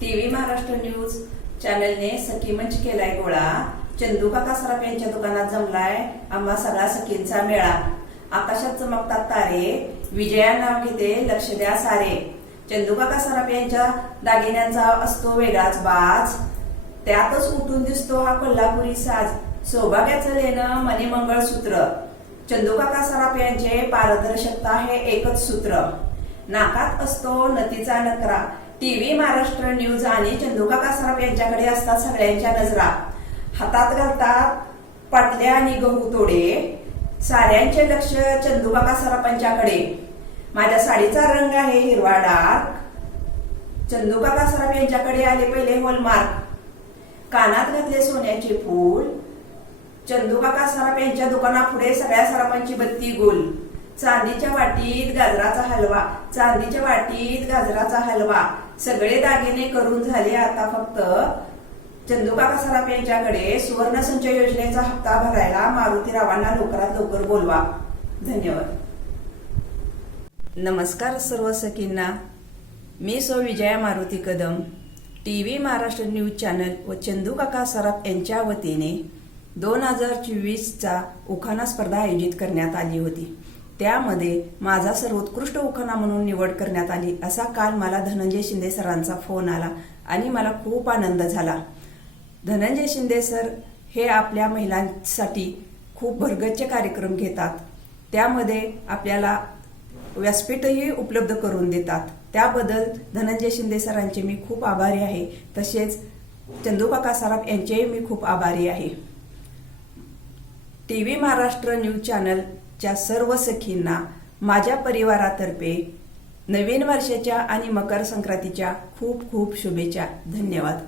TV Maharashtra news चॅनलने सखी मंच केलाय गोळा. चंदू काका सराफ यांच्या दुकानात जमलाय. आम्हा सगळा सखींचा मेळा. आकाशात चमकतात तारे. विजया नाव घेते लक्ष द्या सारे. चंदू काका सराफ यांच्या दागिन्यांचा असतो वेगळाच बाज. त्यातच उठून दिसतो हा कोल्हापुरी साज. सौभाग्याचं लेणं मनी मंगळसूत्र चंदूकाका सराफ यांचे पारदर्शकता हे एकच सूत्र. नाकात असतो नतीचा नकरा. टीव्ही महाराष्ट्र न्यूज आणि चंदुका सराफ यांच्याकडे असतात सगळ्यांच्या नजरा. हातात घालतात पाटल्या आणि गहू तोडे. साऱ्यांचे लक्ष चंदूकाका सराफांच्याकडे माझ्या साडीचा रंग आहे हिरवा डार्क. चंदुका सराफ यांच्याकडे आले पहिले होलमार्क कानात घातले सोन्याचे फूल. चंदूकाका सराफ यांच्या दुकानापुढे सगळ्या सराफांची बत्ती गोल. चांदीच्या वाटीत गाजराचा हलवा चांदीच्या वाटीत गाजराचा हलवा. सगळे दागिने करून झाले आता फक्त चंदूकाका सराफ यांच्याकडे सुवर्ण संचय योजनेचा हप्ता भरायला मारुतीरावांना लवकरात लवकर बोलवा. धन्यवाद. नमस्कार सर्व सखींना. मी so Vijaya Maruti Kadam. T V Maharashtra news channel व चंदू काका सराफ यांच्या वतीने दोन हजार चोवीसचा उखाणा स्पर्धा आयोजित करण्यात आली होती. त्यामध्ये माझा सर्वोत्कृष्ट उखाणा म्हणून निवड करण्यात आली असा काल मला धनंजय शिंदे सरांचा फोन आला आणि मला खूप आनंद झाला. धनंजय शिंदे सर हे आपल्या महिलांसाठी खूप भरगच्च कार्यक्रम घेतात. त्यामध्ये आपल्याला व्यासपीठही उपलब्ध करून देतात. त्याबद्दल धनंजय शिंदे सरांचे मी खूप आभारी आहे. तसेच चंदूकाका सराफ यांचेही मी खूप आभारी आहे. T V Maharashtra news channel च्या सर्व सखींना माझ्या परिवारातर्फे नवीन वर्षाच्या आणि मकर संक्रांतीच्या खूप खूप शुभेच्छा. धन्यवाद.